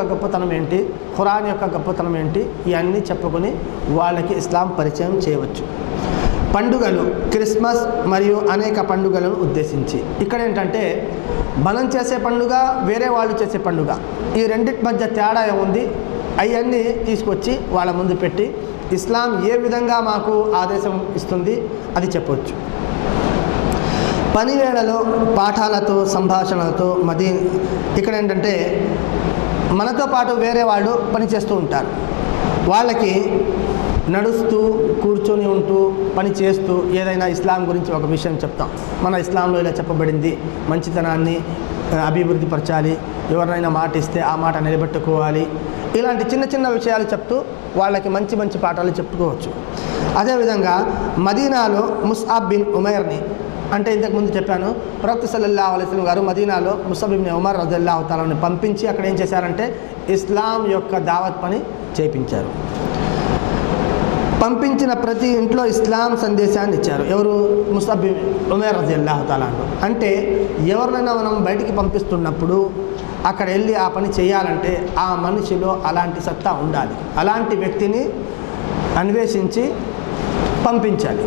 గొప్పతనం ఏంటి, ఖురాన్ యొక్క గొప్పతనం ఏంటి, ఇవన్నీ చెప్పుకొని వాళ్ళకి ఇస్లాం పరిచయం చేయవచ్చు. పండుగలు, క్రిస్మస్ మరియు అనేక పండుగలను ఉద్దేశించి ఇక్కడ ఏంటంటే మనం చేసే పండుగ, వేరే వాళ్ళు చేసే పండుగ, ఈ రెండింటి మధ్య తేడా ఏముంది అవన్నీ తీసుకొచ్చి వాళ్ళ ముందు పెట్టి ఇస్లాం ఏ విధంగా మాకు ఆదేశం ఇస్తుంది అది చెప్పవచ్చు. పనివేళలో పాఠాలతో సంభాషణలతో ఇక్కడ ఏంటంటే మనతో పాటు వేరే వాళ్ళు పనిచేస్తూ ఉంటారు. వాళ్ళకి నడుస్తూ కూర్చొని ఉంటూ పని చేస్తూ ఏదైనా ఇస్లాం గురించి ఒక విషయం చెప్తాం. మన ఇస్లాంలో ఇలా చెప్పబడింది, మంచితనాన్ని అభివృద్ధి పరచాలి, ఎవరినైనా మాట ఇస్తే ఆ మాట నిలబెట్టుకోవాలి, ఇలాంటి చిన్న చిన్న విషయాలు చెప్తూ వాళ్ళకి మంచి మంచి పాఠాలు చెప్పుకోవచ్చు. అదేవిధంగా మదీనాలో ముస్అబ్ బిన్ ఉమైర్ని, అంటే ఇంతకుముందు చెప్పాను, ప్రవక్త సల్లల్లాహు అలైహి వసల్లం గారు మదీనాలో ముస్అబ్ బిన్ ఉమైర్ రదియల్లాహు తఆలాను పంపించి అక్కడ ఏం చేశారంటే ఇస్లాం యొక్క దావత్ పని చేయించారు. పంపించిన ప్రతి ఇంట్లో ఇస్లాం సందేశాన్ని ఇచ్చారు. ఎవరు? ముస్అబ్ బిన్ ఉమైర్ రదియల్లాహు తఆలాను. అంటే ఎవరినైనా మనం బయటికి పంపిస్తున్నప్పుడు అక్కడ వెళ్ళి ఆ పని చేయాలంటే ఆ మనిషిలో అలాంటి సత్తా ఉండాలి. అలాంటి వ్యక్తిని అన్వేషించి పంపించాలి.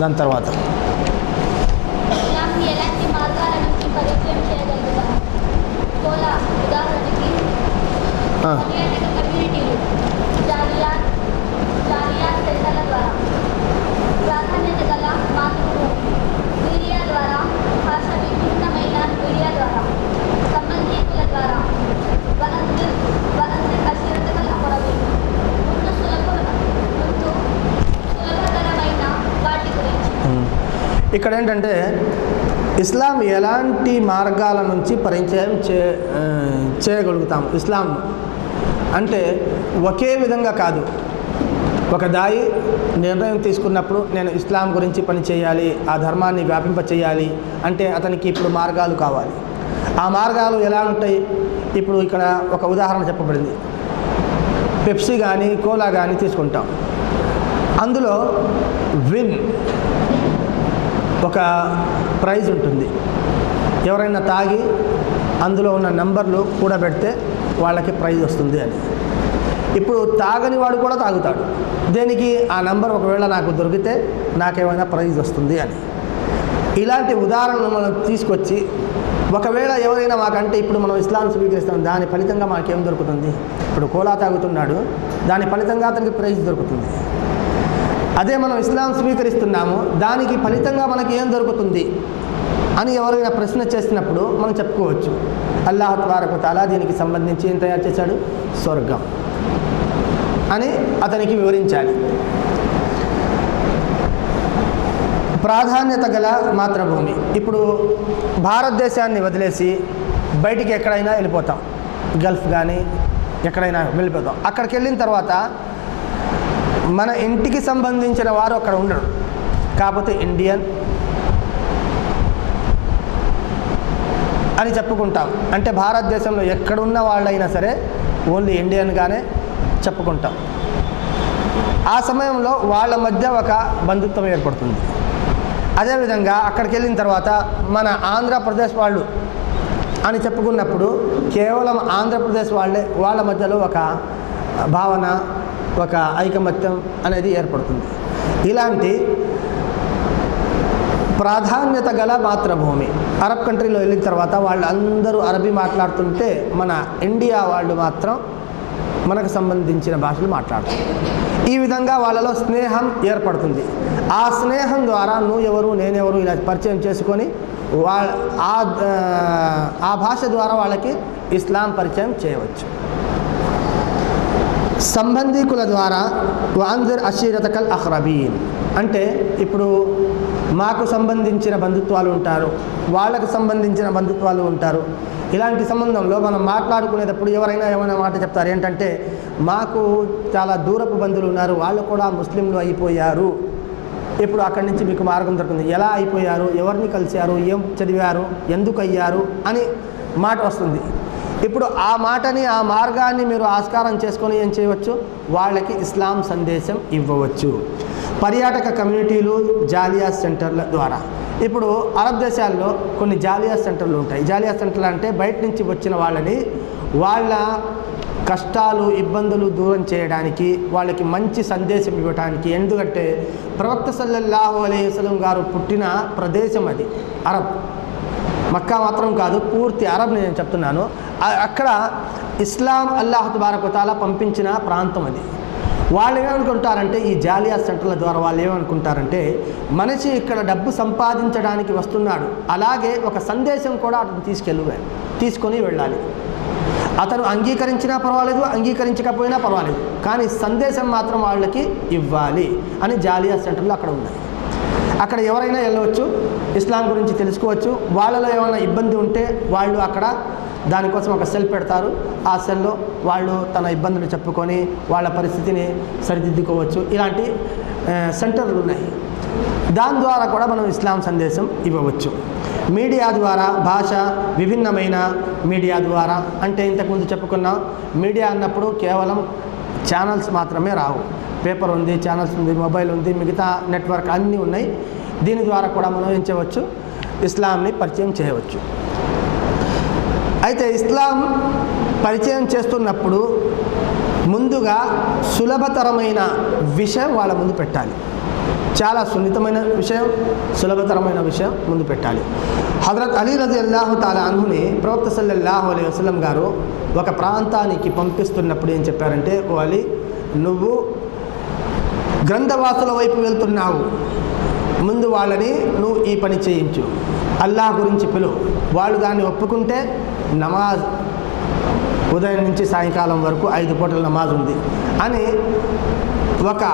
దాని తర్వాత ఇక్కడ ఏంటంటే ఇస్లాం ఎలాంటి మార్గాల నుంచి పరిచయం చేయగలుగుతాం. ఇస్లాం అంటే ఒకే విధంగా కాదు. ఒక దాయి నిర్ణయం తీసుకున్నప్పుడు నేను ఇస్లాం గురించి పని చేయాలి, ఆ ధర్మాన్ని వ్యాపింపచేయాలి అంటే అతనికి ఇప్పుడు మార్గాలు కావాలి. ఆ మార్గాలు ఎలా ఉంటాయి? ఇప్పుడు ఇక్కడ ఒక ఉదాహరణ చెప్పబడింది. పెప్సీ కానీ కోలా కానీ తీసుకుంటాం. అందులో విన్ ఒక ప్రైజ్ ఉంటుంది. ఎవరైనా తాగి అందులో ఉన్న నంబర్లు కూడా పెడితే వాళ్ళకి ప్రైజ్ వస్తుంది అని. ఇప్పుడు తాగని వాడు కూడా తాగుతాడు. దేనికి? ఆ నంబర్ ఒకవేళ నాకు దొరికితే నాకేమైనా ప్రైజ్ వస్తుంది అని. ఇలాంటి ఉదాహరణలు మనం తీసుకొచ్చి ఒకవేళ ఎవరైనా మాకంటే ఇప్పుడు మనం ఇస్లాం స్వీకరిస్తాం, దాని ఫలితంగా మాకేం దొరుకుతుంది? ఇప్పుడు కోలా తాగుతున్నాడు, దాని ఫలితంగా అతనికి ప్రైజ్ దొరుకుతుంది. అదే మనం ఇస్లాం స్వీకరిస్తున్నాము, దానికి ఫలితంగా మనకి ఏం దొరుకుతుంది అని ఎవరైనా ప్రశ్న చేసినప్పుడు మనం చెప్పుకోవచ్చు, అల్లాహ్ తబారక వ తఆలా దీనికి సంబంధించి ఏం తయారు చేశాడు? స్వర్గం అని అతనికి వివరించాలి. ప్రాధాన్యత గల మాతృభూమి. ఇప్పుడు భారతదేశాన్ని వదిలేసి బయటికి ఎక్కడైనా వెళ్ళిపోతాం, గల్ఫ్ కానీ ఎక్కడైనా వెళ్ళిపోతాం. అక్కడికి వెళ్ళిన తర్వాత మన ఇంటికి సంబంధించిన వారు అక్కడ ఉండరు, కాకపోతే ఇండియన్ అని చెప్పుకుంటాం. అంటే భారతదేశంలో ఎక్కడున్న వాళ్ళైనా సరే ఓన్లీ ఇండియన్గానే చెప్పుకుంటాం. ఆ సమయంలో వాళ్ళ మధ్య ఒక బంధుత్వం ఏర్పడుతుంది. అదేవిధంగా అక్కడికి వెళ్ళిన తర్వాత మన ఆంధ్రప్రదేశ్ వాళ్ళు అని చెప్పుకున్నప్పుడు కేవలం ఆంధ్రప్రదేశ్ వాళ్ళ మధ్యలో ఒక భావన, ఒక ఐకమత్యం అనేది ఏర్పడుతుంది. ఇలాంటి ప్రాధాన్యత గల మాతృభూమి. అరబ్ కంట్రీలో వెళ్ళిన తర్వాత వాళ్ళు అందరూ అరబీ మాట్లాడుతుంటే మన ఇండియా వాళ్ళు మాత్రం మనకు సంబంధించిన భాషలు మాట్లాడుతారు. ఈ విధంగా వాళ్ళలో స్నేహం ఏర్పడుతుంది. ఆ స్నేహం ద్వారా నువ్వు ఎవరు నేనెవరు ఇలా పరిచయం చేసుకొని ఆ భాష ద్వారా వాళ్ళకి ఇస్లాం పరిచయం చేయవచ్చు. సంబంధీకుల ద్వారా వాంజిర్ అషీరతకల్ అఖ్రబీన్, అంటే ఇప్పుడు మాకు సంబంధించిన బంధుత్వాలు ఉంటారు, వాళ్ళకు సంబంధించిన బంధుత్వాలు ఉంటారు. ఇలాంటి సంబంధంలో మనం మాట్లాడుకునేటప్పుడు ఎవరైనా ఏమైనా మాట చెప్తారు ఏంటంటే మాకు చాలా దూరపు బంధువులు ఉన్నారు, వాళ్ళు కూడా ముస్లింలు అయిపోయారు, ఇప్పుడు అక్కడి నుంచి మీకు మార్గం దొరుకుతుంది. ఎలా అయిపోయారు, ఎవరిని కలిశారు, ఏం చదివారు, ఎందుకు అయ్యారు అని మాట వస్తుంది. ఇప్పుడు ఆ మాటని, ఆ మార్గాన్ని మీరు ఆస్కారం చేసుకొని ఏం చేయవచ్చు? వాళ్ళకి ఇస్లాం సందేశం ఇవ్వవచ్చు. పర్యాటక కమ్యూనిటీలు, జాలియా సెంటర్ల ద్వారా ఇప్పుడు అరబ్ దేశాల్లో కొన్ని జాలియా సెంటర్లు ఉంటాయి. జాలియా సెంటర్లు అంటే బయట నుంచి వచ్చిన వాళ్ళని వాళ్ళ కష్టాలు ఇబ్బందులు దూరం చేయడానికి, వాళ్ళకి మంచి సందేశం ఇవ్వడానికి. ఎందుకంటే ప్రవక్త సల్లల్లాహు అలైహి వసల్లం గారు పుట్టిన ప్రదేశం అది అరబ్. మక్కా మాత్రం కాదు, పూర్తి అరబ్ నేను చెప్తున్నాను. అక్కడ ఇస్లాం అల్లాహ్ తబారక వ తఆలా పంపించిన ప్రాంతం అది. వాళ్ళు ఏమనుకుంటారంటే ఈ జాలియా సెంటర్ల ద్వారా వాళ్ళు ఏమనుకుంటారంటే మనిషి ఇక్కడ డబ్బు సంపాదించడానికి వస్తున్నాడు, అలాగే ఒక సందేశం కూడా అతను తీసుకొని వెళ్ళాలి. అతను అంగీకరించినా పర్వాలేదు, అంగీకరించకపోయినా పర్వాలేదు, కానీ సందేశం మాత్రం వాళ్ళకి ఇవ్వాలి అని జాలియా సెంటర్లు అక్కడ ఉన్నాయి. అక్కడ ఎవరైనా వెళ్ళవచ్చు, ఇస్లాం గురించి తెలుసుకోవచ్చు. వాళ్ళలో ఏమైనా ఇబ్బంది ఉంటే వాళ్ళు అక్కడ దానికోసం ఒక సెల్ పెడతారు. ఆ సెల్లో వాళ్ళు తన ఇబ్బందులు చెప్పుకొని వాళ్ళ పరిస్థితిని సరిదిద్దుకోవచ్చు. ఇలాంటి సెంటర్లు ఉన్నాయి. దాని ద్వారా కూడా మనం ఇస్లాం సందేశం ఇవ్వవచ్చు. మీడియా ద్వారా, భాష విభిన్నమైన మీడియా ద్వారా, అంటే ఇంతకుముందు చెప్పుకున్నాం మీడియా అన్నప్పుడు కేవలం ఛానల్స్ మాత్రమే రావు. పేపర్ ఉంది, ఛానల్స్ ఉంది, మొబైల్ ఉంది, మిగతా నెట్వర్క్ అన్నీ ఉన్నాయి. దీని ద్వారా కూడా మనం ఏం చేయవచ్చు, ఇస్లాంని పరిచయం చేయవచ్చు. అయితే ఇస్లాం పరిచయం చేస్తున్నప్పుడు ముందుగా సులభతరమైన విషయం వాళ్ళ ముందు పెట్టాలి. చాలా సున్నితమైన విషయం, సులభతరమైన విషయం ముందు పెట్టాలి. హజరత్ అలీ రజియల్లాహు తాలా అన్హుని ప్రవక్త సల్లల్లాహు అలైహి వసల్లం గారు ఒక ప్రాంతానికి పంపిస్తున్నప్పుడు ఏం చెప్పారంటే, ఓ అలీ, నువ్వు గ్రంథవాసుల వైపు వెళ్తున్నావు, ముందు వాళ్ళని నువ్వు ఈ పని చేయించు, అల్లాహ్ గురించి పిలువు. వాళ్ళు దాన్ని ఒప్పుకుంటే నమాజ్ ఉదయం నుంచి సాయంకాలం వరకు 5 పూటల నమాజ్ ఉంది అని ఒక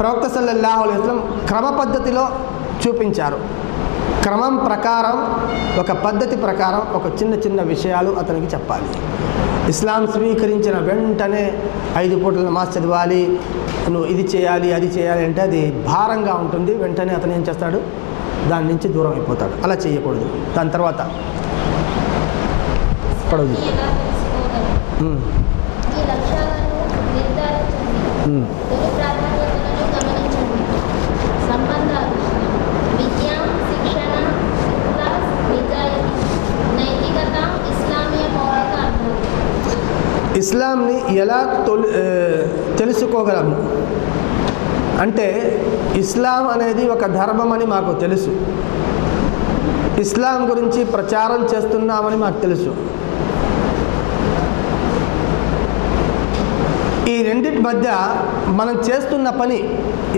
ప్రవక్త సల్లల్లాహు అలైహి వసల్లం క్రమ పద్ధతిలో చూపించారు. క్రమం ప్రకారం, ఒక పద్ధతి ప్రకారం ఒక చిన్న చిన్న విషయాలు అతనికి చెప్పాలి. ఇస్లాం స్వీకరించిన వెంటనే 5 పూటల నమాజ్ చదవాలి, నువ్వు ఇది చేయాలి అది చేయాలి అంటే అది భారంగా ఉంటుంది. వెంటనే అతను ఏం చేస్తాడు, దాని నుంచి దూరం అయిపోతాడు. అలా చేయకూడదు. దాని తర్వాత పడదు. ఇస్లాంని ఎలా తెలుసుకోగలము అంటే, ఇస్లాం అనేది ఒక ధర్మం అని మాకు తెలుసు, ఇస్లాం గురించి ప్రచారం చేస్తున్నామని మాకు తెలుసు. ఈ రెండింటి మధ్య మనం చేస్తున్న పని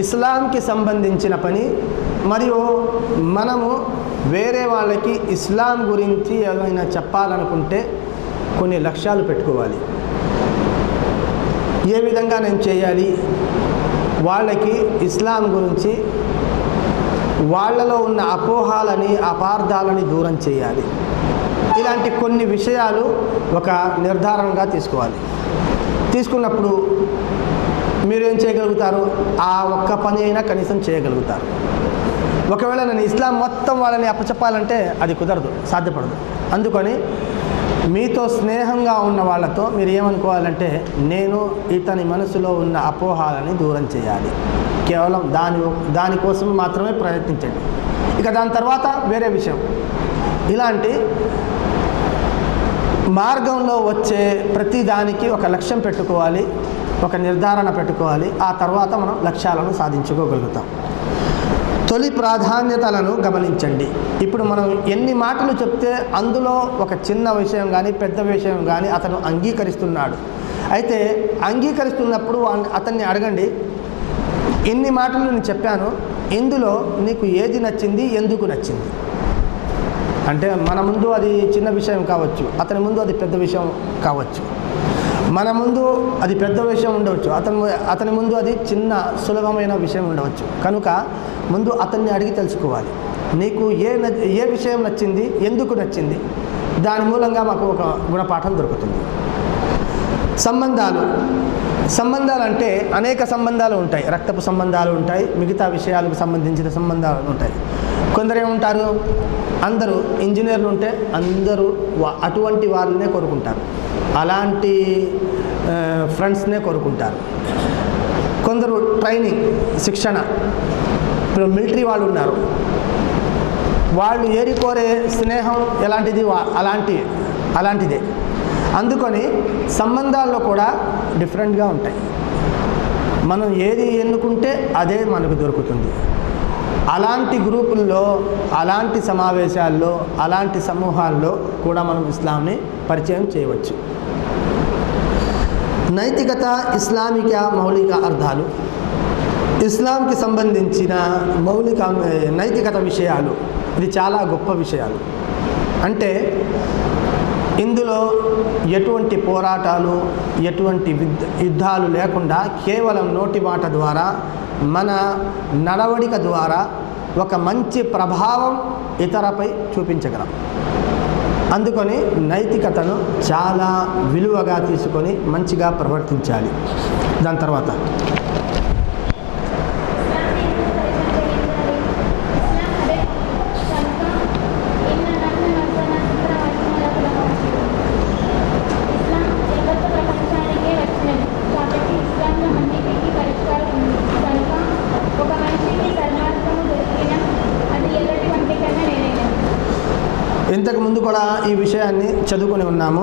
ఇస్లాంకి సంబంధించిన పని, మరియు మనము వేరే వాళ్ళకి ఇస్లాం గురించి ఏమైనా చెప్పాలనుకుంటే కొన్ని లక్ష్యాలు పెట్టుకోవాలి. ఏ విధంగా నేను చేయాలి, వాళ్ళకి ఇస్లాం గురించి వాళ్ళలో ఉన్న అపోహాలని అపార్థాలని దూరం చేయాలి. ఇలాంటి కొన్ని విషయాలు ఒక నిర్ధారణగా తీసుకోవాలి. తీసుకున్నప్పుడు మీరు ఏం చేయగలుగుతారు, ఆ ఒక్క పని అయినా కనీసం చేయగలుగుతారు. ఒకవేళ నేను ఇస్లాం మొత్తం వాళ్ళని అప్పచెప్పాలంటే అది కుదరదు, సాధ్యపడదు. అందుకని మీతో స్నేహంగా ఉన్న వాళ్ళతో మీరు ఏమనుకోవాలంటే, నేను ఇతని మనసులో ఉన్న అపోహాలని దూరం చేయాలి, కేవలం దానికోసం మాత్రమే ప్రయత్నించండి. ఇక దాని తర్వాత వేరే విషయం. ఇలాంటి మార్గంలో వచ్చే ప్రతి దానికి ఒక లక్ష్యం పెట్టుకోవాలి, ఒక నిర్ధారణ పెట్టుకోవాలి. ఆ తర్వాత మనం లక్ష్యాలను సాధించుకోగలుగుతాం. తొలి ప్రాధాన్యతలను గమనించండి. ఇప్పుడు మనం ఎన్ని మాటలు చెప్తే అందులో ఒక చిన్న విషయం కానీ పెద్ద విషయం కానీ అతను అంగీకరిస్తున్నాడు. అయితే అంగీకరిస్తున్నప్పుడు అతన్ని అడగండి, ఇన్ని మాటలు నేను చెప్పాను, ఇందులో నీకు ఏది నచ్చింది, ఎందుకు నచ్చింది? అంటే మన ముందు అది చిన్న విషయం కావచ్చు, అతని ముందు అది పెద్ద విషయం కావచ్చు. మన ముందు అది పెద్ద విషయం ఉండవచ్చు, అతని ముందు అది చిన్న సులభమైన విషయం ఉండవచ్చు. కనుక ముందు అతన్ని అడిగి తెలుసుకోవాలి, నీకు ఏ విషయం నచ్చింది, ఎందుకు నచ్చింది. దాని మూలంగా మాకు ఒక గుణపాఠం దొరుకుతుంది. సంబంధాలు అంటే అనేక సంబంధాలు ఉంటాయి. రక్తపు సంబంధాలు ఉంటాయి, మిగతా విషయాలకు సంబంధించిన సంబంధాలు ఉంటాయి. కొందరు ఏముంటారు, అందరూ ఇంజనీర్లు ఉంటే అందరూ అటువంటి వాళ్ళనే కోరుకుంటారు, అలాంటి ఫ్రెండ్స్నే కోరుకుంటారు. కొందరు ట్రైనింగ్, శిక్షణ, ఇప్పుడు మిలిటరీ వాళ్ళు ఉన్నారు, వాళ్ళు ఏరికోరే స్నేహం ఎలాంటిది అలాంటిదే. అందుకని సంబంధాల్లో కూడా డిఫరెంట్గా ఉంటాయి. మనం ఏది ఎన్నుకుంటే అదే మనకు దొరుకుతుంది. అలాంటి గ్రూపుల్లో, అలాంటి సమావేశాల్లో, అలాంటి సమూహాల్లో కూడా మనం ఇస్లాంని పరిచయం చేయవచ్చు. నైతికత, ఇస్లామిక మౌలిక అర్థాలు. ఇస్లాంకి సంబంధించిన మౌలిక నైతికత విషయాలు ఇది చాలా గొప్ప విషయాలు. అంటే ఇందులో ఎటువంటి పోరాటాలు, ఎటువంటి యుద్ధాలు లేకుండా కేవలం నోటి మాట ద్వారా, మన నడవడిక ద్వారా ఒక మంచి ప్రభావం ఇతరపై చూపించగలం. అందుకని నైతికతను చాలా విలువగా తీసుకొని మంచిగా ప్రవర్తించాలి. దాని తర్వాత ఇంతకు ముందు కూడా ఈ విషయాన్ని చదువుకొని ఉన్నాము.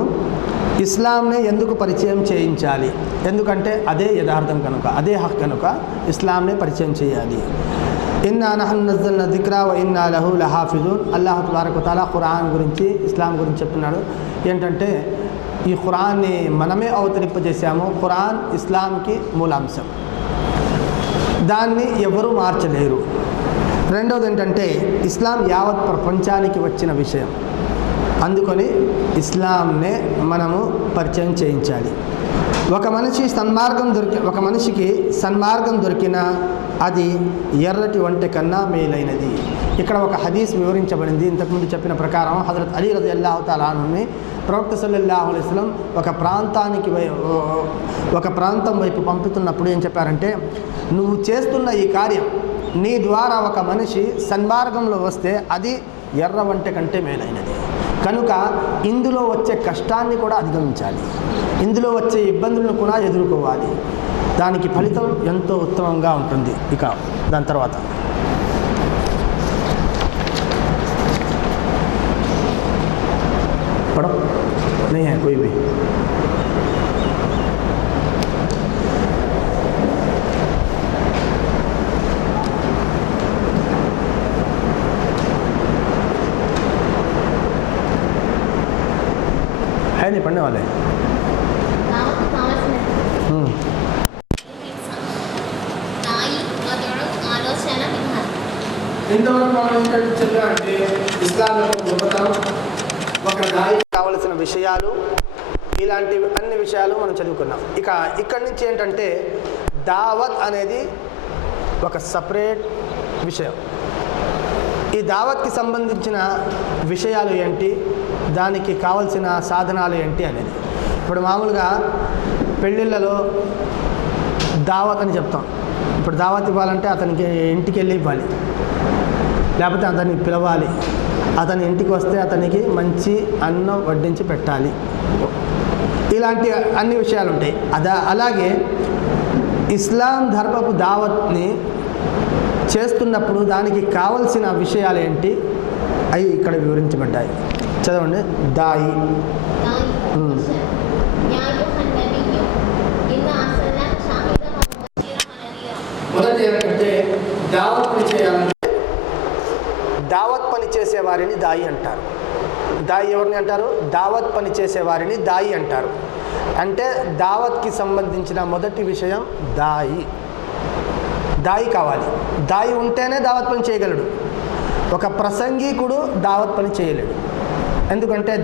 ఇస్లాంని ఎందుకు పరిచయం చేయించాలి? ఎందుకంటే అదే యథార్థం కనుక, అదే హక్ కనుక ఇస్లాంని పరిచయం చేయాలి. ఇన్నా నహ్ను నజ్జల్నా దిక్రా వ ఇన్నా లహు లహాఫిజూన్. అల్లాహ్ తబారక వ తఆలా ఖురాన్ గురించి, ఇస్లాం గురించి చెప్తున్నాడు. ఏంటంటే ఈ ఖురాన్ని మనమే అవతరింపజేశాము. ఖురాన్ ఇస్లాంకి మూలాంశం, దాన్ని ఎవరూ మార్చలేరు. రెండవది ఏంటంటే ఇస్లాం యావత్ ప్రపంచానికి వచ్చిన విషయం. అందుకని ఇస్లాంనే మనము పరిచయం చేయించాలి. ఒక మనిషికి సన్మార్గం దొరికినా అది ఎర్రటి వంటి కన్నా మేలైనది. ఇక్కడ ఒక హదీస్ వివరించబడింది. ఇంతకుముందు చెప్పిన ప్రకారం హజరత్ అలీ రలియల్లాహు తఆలా అన్హుని ప్రవక్త సల్లల్లాహు అలైహి వసల్లం ఒక ప్రాంతం వైపు పంపుతున్నప్పుడు ఏం చెప్పారంటే, నువ్వు చేస్తున్న ఈ కార్యం, నీ ద్వారా ఒక మనిషి సన్మార్గంలో వస్తే అది ఎర్ర వంట కంటే మేలైనది. కనుక ఇందులో వచ్చే కష్టాన్ని కూడా అధిగమించాలి, ఇందులో వచ్చే ఇబ్బందులను కూడా ఎదుర్కోవాలి. దానికి ఫలితం ఎంతో ఉత్తమంగా ఉంటుంది. ఇక దాని తర్వాత పడో नहीं है कोई भी. है नहीं पढ़ने वाले. ఇంతవరకు మనం ఏంటంటే చెప్పాలంటే ఇస్లాం యొక్క గొప్పతనం, ఒక దాయి కావలసిన విషయాలు, ఇలాంటి అన్ని విషయాలు మనం చదువుకున్నాం. ఇక్కడి నుంచి ఏంటంటే దావత్ అనేది ఒక సపరేట్ విషయం. ఈ దావత్కి సంబంధించిన విషయాలు ఏంటి, దానికి కావలసిన సాధనాలు ఏంటి అనేది. ఇప్పుడు మామూలుగా పెళ్ళిళ్ళలో దావత్ అని చెప్తాం. ఇప్పుడు దావత్ ఇవ్వాలంటే అతనికి ఇంటికి వెళ్ళి ఇవ్వాలి, లేకపోతే అతన్ని పిలవాలి, అతని ఇంటికి వస్తే అతనికి మంచి అన్నం వడ్డించి పెట్టాలి. ఇలాంటి అన్ని విషయాలు ఉంటాయి. అలాగే ఇస్లాం ధర్మపు దావత్ని చేస్తున్నప్పుడు దానికి కావలసిన విషయాలు ఏంటి అవి ఇక్కడ వివరించబడ్డాయి. చదవండి. దాయి మొదటి ఏంటంటే దావత్ పని చేయాలంటే దావత్ పని చేసేవారిని దాయి అంటారు. దాయి ఎవరిని అంటారు? దావత్ పని చేసేవారిని దాయి అంటారు. అంటే దావత్కి సంబంధించిన మొదటి విషయం దాయి కావాలి. దాయి ఉంటేనే దావత్ పని చేయగలడు. ఒక ప్రసంగికుడు దావత్ పని చేయలేడు. ఎందుకంటే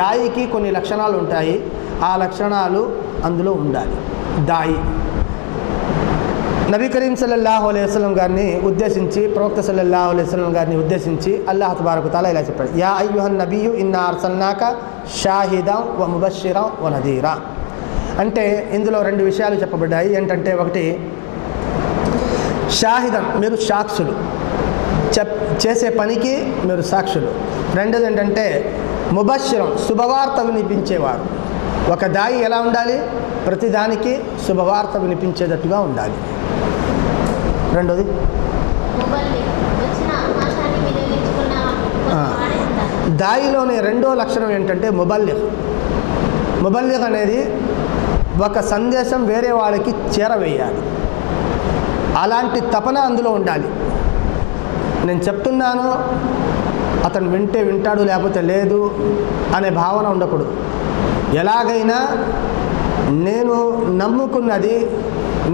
దాయికి కొన్ని లక్షణాలు ఉంటాయి. ఆ లక్షణాలు అందులో ఉండాలి. దాయి నబీ కరీం సల్లల్లాహు అలైహి వసల్లం గారిని ఉద్దేశించి, ప్రవక్త సల్లల్లాహు అలైహి వసల్లం గారిని ఉద్దేశించి అల్లాహ్ తబారక వ తఆలా ఇలా చెప్పాడు, యా అయ్యుహన్ నబియ్యు ఇన్నా అర్సల్నాక షాహిదం వ ముబశ్శిరం వ నదీరా. అంటే ఇందులో రెండు విషయాలు చెప్పబడ్డాయి. ఏంటంటే ఒకటి షాహిదం, మీరు సాక్షులు, చేసే పనికి మీరు సాక్షులు. రెండోది ఏంటంటే ముబశ్శిరం, శుభవార్త వినిపించేవారు. ఒక దాయి ఎలా ఉండాలి? ప్రతిదానికి శుభవార్త వినిపించేటట్టుగా ఉండాలి. రెండోది దాయిలోని రెండో లక్షణం ఏంటంటే ముబల్లిగ్. ముబల్లిగ్ అనేది ఒక సందేశం వేరే వాళ్ళకి చేరవేయాలి. అలాంటి తపన అందులో ఉండాలి. నేను చెప్తున్నాను, అతను వింటే వింటాడు లేకపోతే లేదు అనే భావన ఉండకూడదు. ఎలాగైనా నేను నమ్ముకున్నది,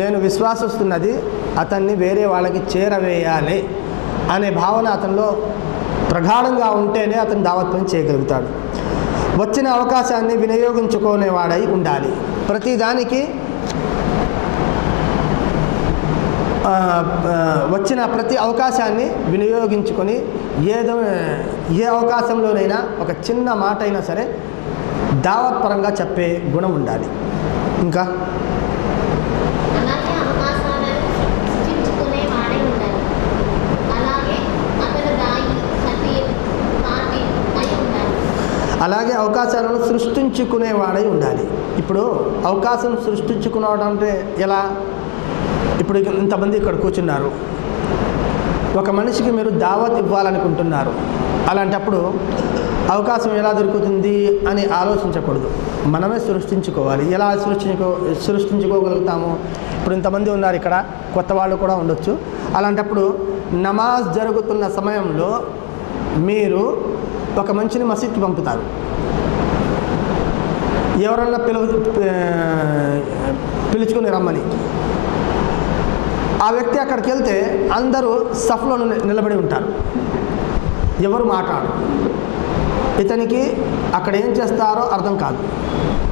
నేను విశ్వాసిస్తున్నది అతన్ని వేరే వాళ్ళకి చేరవేయాలి అనే భావన అతనిలో ప్రగాఢంగా ఉంటేనే అతను దావత్ పని చేయగలుగుతాడు. వచ్చిన అవకాశాన్ని వినియోగించుకునేవాడై ఉండాలి. ప్రతిదానికి వచ్చిన ప్రతి అవకాశాన్ని వినియోగించుకొని ఏ అవకాశంలోనైనా ఒక చిన్న మాట అయినా సరే దావత్ పరంగా చెప్పే గుణం ఉండాలి. ఇంకా అలాగే అవకాశాలను సృష్టించుకునేవాడై ఉండాలి. ఇప్పుడు అవకాశం సృష్టించుకునేవాడు అంటే ఎలా? ఇప్పుడు ఇంతమంది ఇక్కడ కూర్చున్నారు, ఒక మనిషికి మీరు దావత్ ఇవ్వాలనుకుంటున్నారు. అలాంటప్పుడు అవకాశం ఎలా దొరుకుతుంది అని ఆలోచించకూడదు, మనమే సృష్టించుకోవాలి. ఎలా సృష్టించుకోగలుగుతాము? ఇప్పుడు ఇంతమంది ఉన్నారు, ఇక్కడ కొత్త వాళ్ళు కూడా ఉండొచ్చు. అలాంటప్పుడు నమాజ్ జరుగుతున్న సమయంలో మీరు ఒక మనిషిని మసీద్కి పంపుతారు. ఎవరన్నా పిలుచుకుని రమ్మని, ఆ వ్యక్తి అక్కడికి వెళ్తే అందరూ సఫ్లో నిలబడి ఉంటారు, ఎవరు మాట్లాడరు. ఇతనికి అక్కడ ఏం చేస్తారో అర్థం కాదు.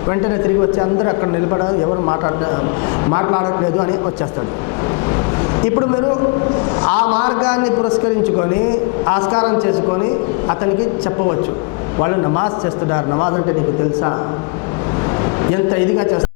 వెంటనే తిరిగి వచ్చి అందరూ అక్కడ నిలబడారు, ఎవరు మాట్లాడట్లేదు అని వచ్చేస్తాడు. ఇప్పుడు మీరు ఆ మార్గాన్ని పురస్కరించుకొని ఆస్కారం చేసుకొని అతనికి చెప్పవచ్చు, వాళ్ళు నమాజ్ చేస్తున్నారు, నమాజ్ అంటే నీకు తెలుసా, ఎంత ఇదిగా చేస్తారు.